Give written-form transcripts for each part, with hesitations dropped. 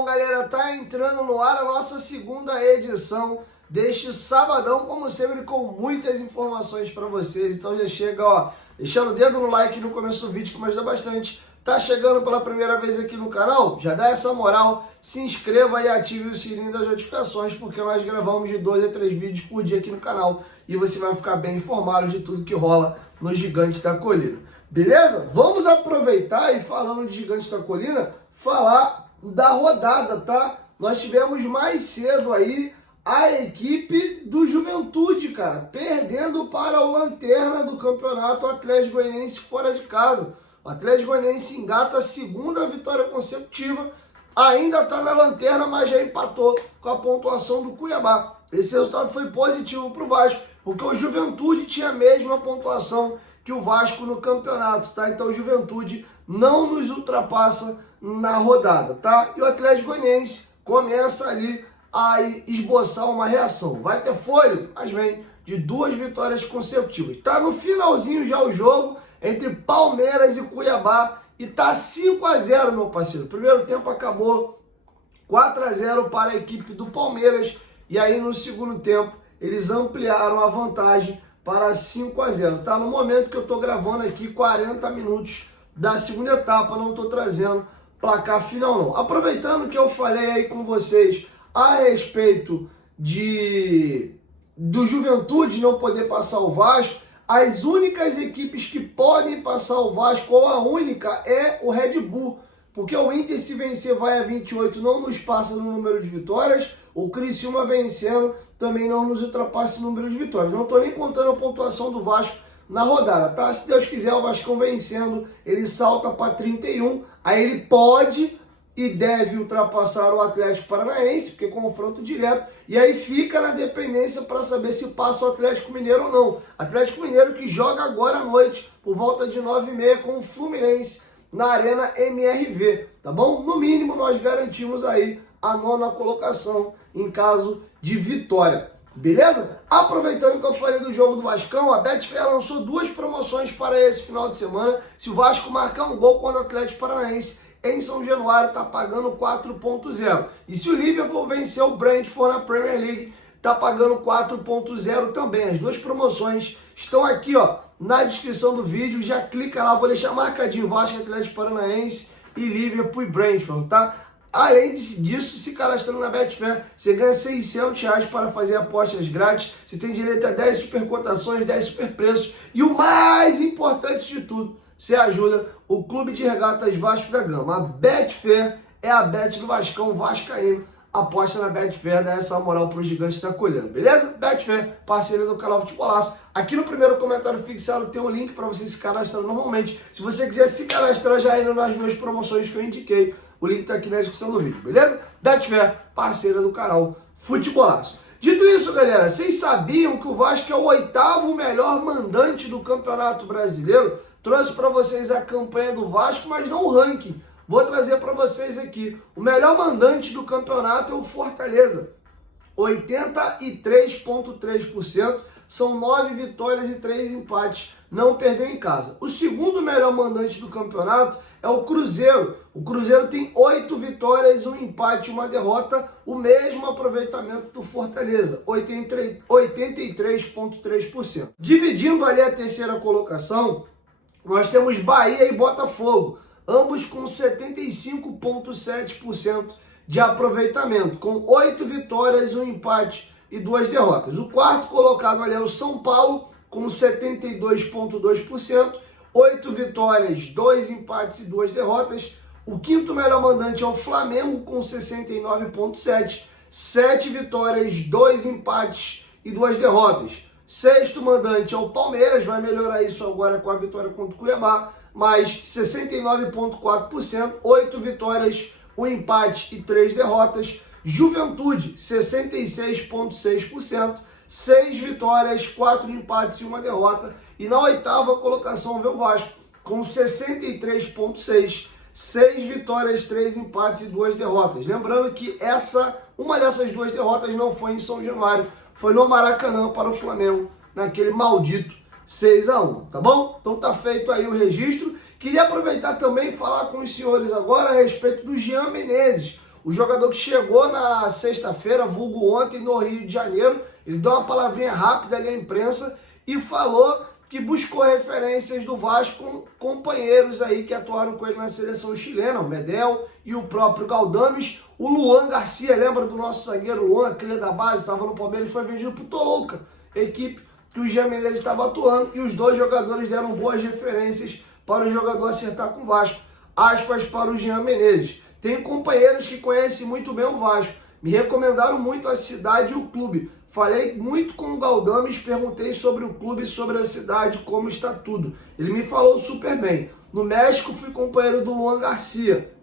bom, galera? Tá entrando no ar a nossa segunda edição deste sabadão, como sempre, com muitas informações para vocês. Então já chega, ó, deixando o dedo no like no começo do vídeo, que me ajuda bastante. Tá chegando pela primeira vez aqui no canal? Já dá essa moral, se inscreva e ative o sininho das notificações, porque nós gravamos de 2 a 3 vídeos por dia aqui no canal e você vai ficar bem informado de tudo que rola no Gigantes da Colina. Beleza? Vamos aproveitar e, falando de Gigantes da Colina, falar da rodada, tá? Nós tivemos mais cedo aí a equipe do Juventude, cara, perdendo para o Lanterna do campeonato Atlético Goianiense fora de casa. O Atlético Goianiense engata a segunda vitória consecutiva, ainda está na lanterna, mas já empatou com a pontuação do Cuiabá. Esse resultado foi positivo para o Vasco, porque o Juventude tinha a mesma pontuação que o Vasco no campeonato, tá? Então o Juventude não nos ultrapassa na rodada, tá? E o Atlético Goianiense começa ali a esboçar uma reação. Vai ter fôlego, mas vem de 2 vitórias consecutivas. Tá no finalzinho já o jogo entre Palmeiras e Cuiabá e tá 5-0, meu parceiro. O primeiro tempo acabou 4-0 para a equipe do Palmeiras e aí no segundo tempo eles ampliaram a vantagem para 5-0. Tá no momento que eu tô gravando aqui 40 minutos da segunda etapa, não tô trazendo placar final não. Aproveitando que eu falei aí com vocês a respeito do Juventude não poder passar o Vasco, as únicas equipes que podem passar o Vasco, ou a única, é o Red Bull. Porque o Inter, se vencer, vai a 28, não nos passa no número de vitórias. O Criciúma vencendo também não nos ultrapassa o número de vitórias. Não estou nem contando a pontuação do Vasco na rodada, tá? Se Deus quiser, o Vascão vencendo, ele salta para 31. Aí ele pode e deve ultrapassar o Atlético Paranaense, porque é confronto direto, e aí fica na dependência para saber se passa o Atlético Mineiro ou não. Atlético Mineiro que joga agora à noite, por volta de 9h30, com o Fluminense na Arena MRV, tá bom? No mínimo nós garantimos aí a 9ª colocação em caso de vitória, beleza? Aproveitando que eu falei do jogo do Vascão, a Betfair lançou 2 promoções para esse final de semana. Se o Vasco marcar um gol contra o Atlético Paranaense em São Januário, está pagando 4.0. E se o Liverpool vencer o Brentford na Premier League, está pagando 4.0 também. As 2 promoções estão aqui, ó, na descrição do vídeo. Já clica lá, vou deixar marcadinho Vasco, Atlético Paranaense e Liverpool e Brentford, tá? Além disso, se cadastrando na Betfair, você ganha R$600 para fazer apostas grátis. Você tem direito a 10 super cotações, 10 super preços. E o mais importante de tudo, você ajuda o Clube de Regatas Vasco da Gama. A Betfair é a bet do Vascão Vascaíno. Aposta na Betfair, dá essa moral para os Gigantes da Colina, beleza? Betfair, parceria do canal Futebolaço. Aqui no primeiro comentário fixado tem um link para você se cadastrar normalmente. Se você quiser se cadastrar já indo nas 2 promoções que eu indiquei, o link está aqui na descrição do vídeo, beleza? Betfair, parceira do canal Futebolaço. Dito isso, galera, vocês sabiam que o Vasco é o 8º melhor mandante do Campeonato Brasileiro? Trouxe para vocês a campanha do Vasco, mas não o ranking. Vou trazer para vocês aqui. O melhor mandante do campeonato é o Fortaleza. 83,3%. São 9 vitórias e 3 empates. Não perdeu em casa. O segundo melhor mandante do campeonato é o Cruzeiro. O Cruzeiro tem 8 vitórias, 1 empate e 1 derrota. O mesmo aproveitamento do Fortaleza. 83,3%. Dividindo ali a terceira colocação, nós temos Bahia e Botafogo, ambos com 75,7% de aproveitamento, com 8 vitórias, 1 empate e 2 derrotas. O quarto colocado ali é o São Paulo, com 72,2%, 8 vitórias, 2 empates e 2 derrotas. O quinto melhor mandante é o Flamengo, com 69,7%, 7 vitórias, 2 empates e 2 derrotas. Sexto mandante é o Palmeiras, vai melhorar isso agora com a vitória contra o Cuiabá, mas 69,4%, 8 vitórias, 1 empate e 3 derrotas. Juventude, 66,6%, 6 vitórias, 4 empates e 1 derrota. E na 8ª colocação vem o Vasco, com 63,6%, 6 vitórias, 3 empates e 2 derrotas. Lembrando que uma dessas 2 derrotas não foi em São Januário, foi no Maracanã para o Flamengo, naquele maldito 6-1, tá bom? Então tá feito aí o registro. Queria aproveitar também e falar com os senhores agora a respeito do Jean Menezes. O jogador que chegou na sexta-feira, vulgo ontem, no Rio de Janeiro, ele deu uma palavrinha rápida ali à imprensa e falou que buscou referências do Vasco com companheiros aí que atuaram com ele na seleção chilena, o Medel e o próprio Galdames. O Luan Garcia, lembra do nosso zagueiro Luan, aquele da base, estava no Palmeiras e foi vendido para o Toluca, equipe que o Jean Menezes estava atuando, e os dois jogadores deram boas referências para o jogador acertar com o Vasco. Aspas para o Jean Menezes. Tenho companheiros que conhecem muito bem o Vasco, me recomendaram muito a cidade e o clube. Falei muito com o Galdames, perguntei sobre o clube, sobre a cidade, como está tudo. Ele me falou super bem. No México fui companheiro do Luan Garcia,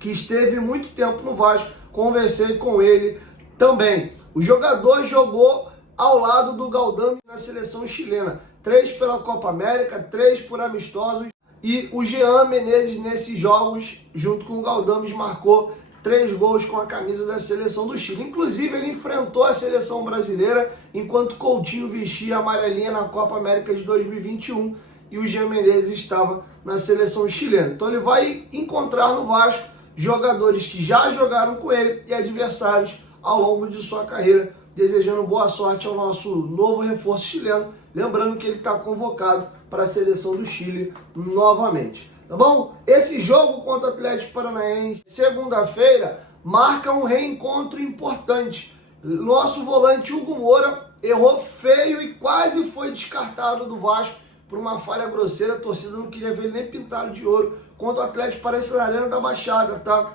que esteve muito tempo no Vasco, conversei com ele também. O jogador jogou ao lado do Galdames na seleção chilena, 3 pela Copa América, 3 por amistosos, e o Jean Menezes nesses jogos, junto com o Galdames, marcou 3 gols com a camisa da seleção do Chile. Inclusive, ele enfrentou a seleção brasileira enquanto Coutinho vestia a amarelinha na Copa América de 2021 e o Jean Menezes estava na seleção chilena. Então ele vai encontrar no Vasco jogadores que já jogaram com ele e adversários ao longo de sua carreira, desejando boa sorte ao nosso novo reforço chileno, lembrando que ele está convocado para a seleção do Chile novamente. Tá bom? Esse jogo contra o Atlético Paranaense, segunda-feira, marca um reencontro importante. Nosso volante Hugo Moura errou feio e quase foi descartado do Vasco por uma falha grosseira. A torcida não queria ver ele nem pintado de ouro contra o Atlético Paranaense na Arena da Baixada, tá?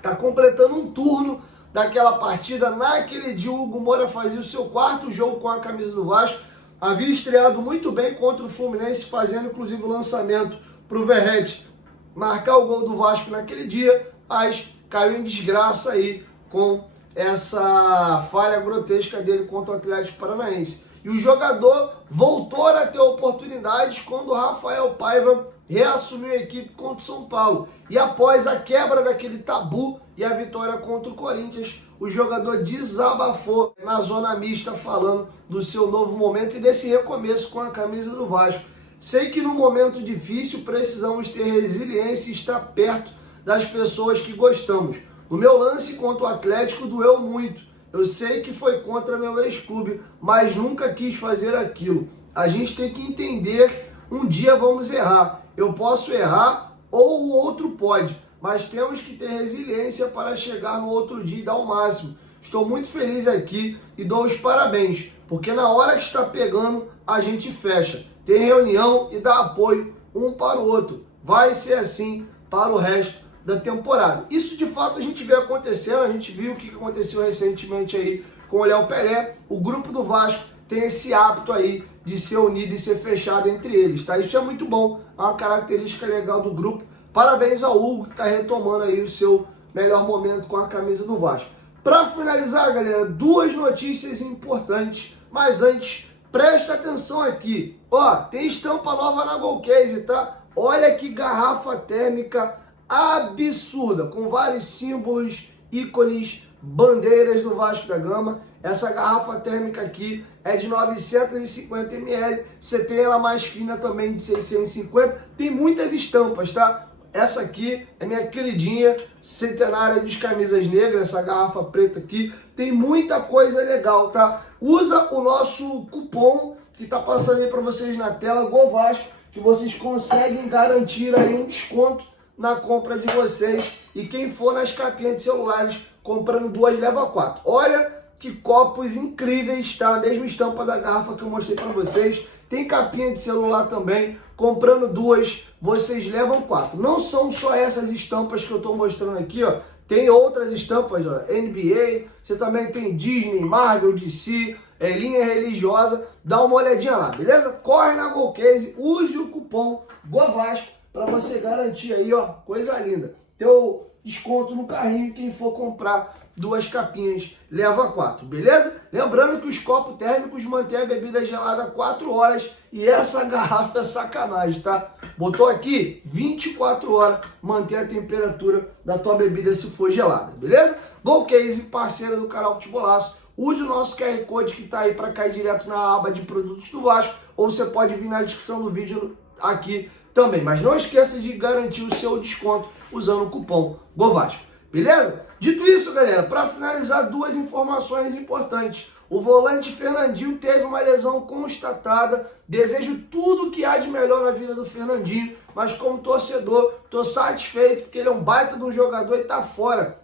Tá completando um turno daquela partida. Naquele dia, o Hugo Moura fazia o seu 4º jogo com a camisa do Vasco. Havia estreado muito bem contra o Fluminense, fazendo inclusive o lançamento para o Verratti marcar o gol do Vasco naquele dia, mas caiu em desgraça aí com essa falha grotesca dele contra o Atlético Paranaense. E o jogador voltou a ter oportunidades quando o Rafael Paiva reassumiu a equipe contra o São Paulo. E após a quebra daquele tabu e a vitória contra o Corinthians, o jogador desabafou na zona mista, falando do seu novo momento e desse recomeço com a camisa do Vasco. Sei que num momento difícil precisamos ter resiliência e estar perto das pessoas que gostamos. No meu lance contra o Atlético doeu muito. Eu sei que foi contra meu ex-clube, mas nunca quis fazer aquilo. A gente tem que entender, um dia vamos errar. Eu posso errar ou o outro pode, mas temos que ter resiliência para chegar no outro dia e dar o máximo. Estou muito feliz aqui e dou os parabéns, porque na hora que está pegando, a gente fecha. Tem reunião e dá apoio um para o outro. Vai ser assim para o resto da temporada. Isso de fato a gente vê acontecendo, a gente viu o que aconteceu recentemente aí com o Léo Pelé. O grupo do Vasco tem esse hábito aí de ser unido e ser fechado entre eles, tá? Isso é muito bom, é uma característica legal do grupo. Parabéns ao Hugo, que está retomando aí o seu melhor momento com a camisa do Vasco. Para finalizar, galera, 2 notícias importantes, mas antes, presta atenção aqui. Ó, tem estampa nova na Golcase, tá? Olha que garrafa térmica absurda, com vários símbolos, ícones, bandeiras do Vasco da Gama. Essa garrafa térmica aqui é de 950 ml, você tem ela mais fina também de 650, tem muitas estampas, tá? Essa aqui é minha queridinha, centenária dos camisas negras, essa garrafa preta aqui, tem muita coisa legal, tá? Usa o nosso cupom que tá passando aí para vocês na tela, GOVASCO, que vocês conseguem garantir aí um desconto na compra de vocês. E quem for nas capinhas de celulares, comprando 2 leva 4. Olha que copos incríveis, tá? A mesma estampa da garrafa que eu mostrei para vocês. Tem capinha de celular também. Comprando 2, vocês levam 4. Não são só essas estampas que eu estou mostrando aqui, ó. Tem outras estampas, ó, NBA, você também tem Disney, Marvel, DC, linha religiosa. Dá uma olhadinha lá, beleza? Corre na Golcase, use o cupom GOVASCO para você garantir aí, ó, coisa linda. Teu desconto no carrinho, quem for comprar 2 capinhas leva 4, beleza? Lembrando que os copos térmicos mantêm a bebida gelada 4 horas e essa garrafa é sacanagem, tá? Botou aqui 24 horas, mantém a temperatura da tua bebida se for gelada, beleza? Golcase, parceira do canal Futebolaço. Use o nosso QR Code que tá aí para cair direto na aba de produtos do Vasco, ou você pode vir na descrição do vídeo aqui também. Mas não esqueça de garantir o seu desconto usando o cupom GOVASCO, beleza? Dito isso, galera, para finalizar, duas informações importantes. O volante Fernandinho teve uma lesão constatada. Desejo tudo que há de melhor na vida do Fernandinho, mas como torcedor, estou satisfeito porque ele é um baita de um jogador e está fora.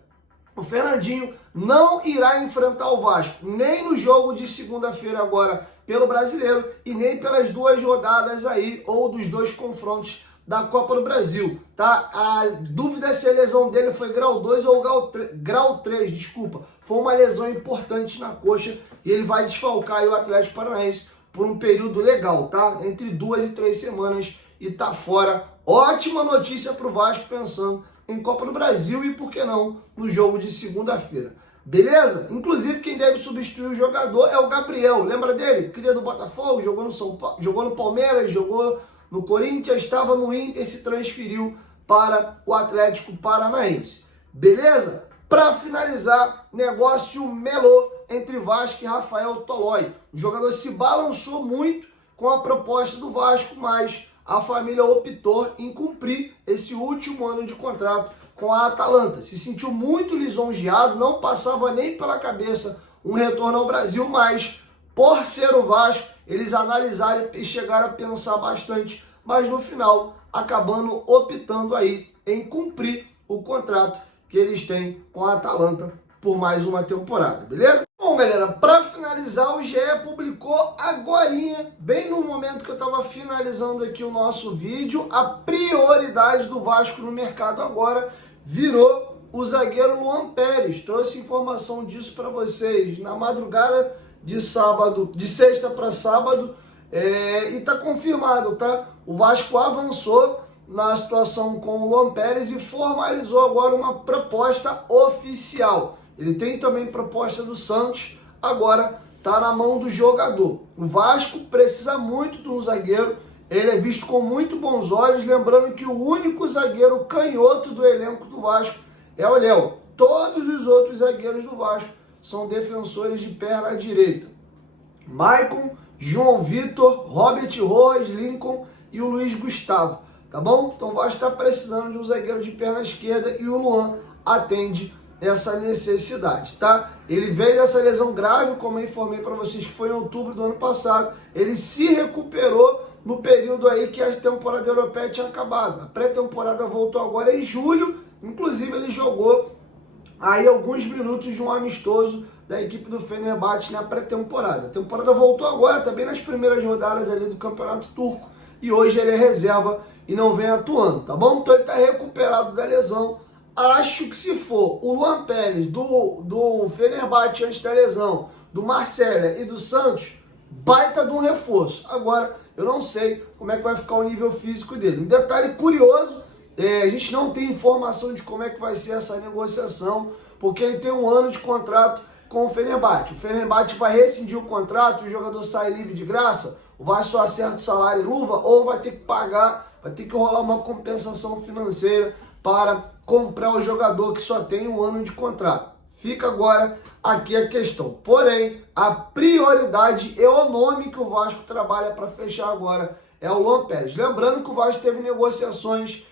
O Fernandinho não irá enfrentar o Vasco, nem no jogo de segunda-feira agora pelo Brasileiro e nem pelas duas rodadas aí, ou dos dois confrontos da Copa do Brasil, tá? A dúvida é se a lesão dele foi grau 2 ou grau 3, desculpa. Foi uma lesão importante na coxa e ele vai desfalcar aí o Atlético Paranaense por um período legal, tá? Entre 2 e 3 semanas e tá fora. Ótima notícia pro Vasco pensando em Copa do Brasil e, por que não, no jogo de segunda-feira. Beleza? Inclusive, quem deve substituir o jogador é o Gabriel. Lembra dele? Cria do Botafogo, jogou no São Paulo, jogou no Palmeiras, jogou no Corinthians, estava no Inter, se transferiu para o Atlético Paranaense. Beleza? Para finalizar, negócio melou entre Vasco e Rafael Tolói. O jogador se balançou muito com a proposta do Vasco, mas a família optou em cumprir esse último ano de contrato com a Atalanta. Se sentiu muito lisonjeado, não passava nem pela cabeça um retorno ao Brasil, mas por ser o Vasco, eles analisaram e chegaram a pensar bastante, mas no final acabando optando aí em cumprir o contrato que eles têm com a Atalanta por mais uma temporada, beleza? Bom, galera, para finalizar, o GE publicou agorinha, bem no momento que eu estava finalizando aqui o nosso vídeo, a prioridade do Vasco no mercado agora virou o zagueiro Luan Pérez. Trouxe informação disso para vocês na madrugada de sábado, de sexta para sábado, e tá confirmado, tá? O Vasco avançou na situação com o Luan Pérez e formalizou agora uma proposta oficial. Ele tem também proposta do Santos, agora tá na mão do jogador. O Vasco precisa muito de um zagueiro, ele é visto com muito bons olhos, lembrando que o único zagueiro canhoto do elenco do Vasco é o Léo. Todos os outros zagueiros do Vasco são defensores de perna direita. Maicon, João Vitor, Robert Rojas, Lincoln e o Luiz Gustavo, tá bom? Então o Vasco está precisando de um zagueiro de perna esquerda e o Luan atende essa necessidade, tá? Ele veio dessa lesão grave, como eu informei para vocês que foi em outubro do ano passado. Ele se recuperou no período aí que a temporada europeia tinha acabado. A pré-temporada voltou agora em julho, inclusive ele jogou aí alguns minutos de um amistoso da equipe do Fenerbahçe na pré-temporada. A temporada voltou agora, também nas primeiras rodadas ali do Campeonato Turco, e hoje ele é reserva e não vem atuando, tá bom? Então ele está recuperado da lesão. Acho que se for o Luan Pérez do Fenerbahçe antes da lesão, do Marcelo e do Santos, baita de um reforço. Agora, eu não sei como é que vai ficar o nível físico dele. Um detalhe curioso, a gente não tem informação de como é que vai ser essa negociação, porque ele tem um ano de contrato com o Fenerbahçe. O Fenerbahçe vai rescindir o contrato, o jogador sai livre de graça, o Vasco só acerta o salário e luva, ou vai ter que pagar, vai ter que rolar uma compensação financeira para comprar o jogador que só tem um ano de contrato. Fica agora aqui a questão. Porém, a prioridade é o nome que o Vasco trabalha para fechar agora, é o Luan Pérez. Lembrando que o Vasco teve negociações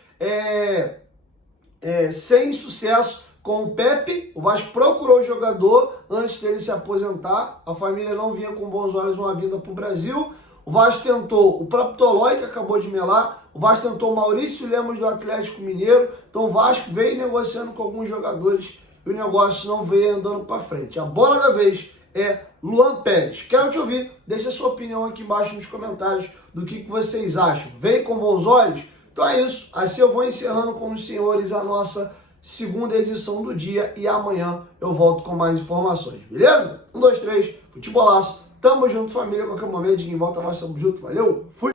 sem sucesso com o Pepe. O Vasco procurou o jogador antes dele se aposentar. A família não vinha com bons olhos uma vinda para o Brasil. O Vasco tentou o próprio Tolói, que acabou de melar. O Vasco tentou o Maurício Lemos do Atlético Mineiro. Então o Vasco veio negociando com alguns jogadores e o negócio não veio andando para frente. A bola da vez é Luan Pérez. Quero te ouvir. Deixa a sua opinião aqui embaixo nos comentários do que vocês acham. Veio com bons olhos? Então é isso. Assim eu vou encerrando com os senhores a nossa segunda edição do dia e amanhã eu volto com mais informações. Beleza? 1, 2, 3. Futebolaço. Tamo junto, família. Qualquer momento, em volta nós tamo junto. Valeu, fui!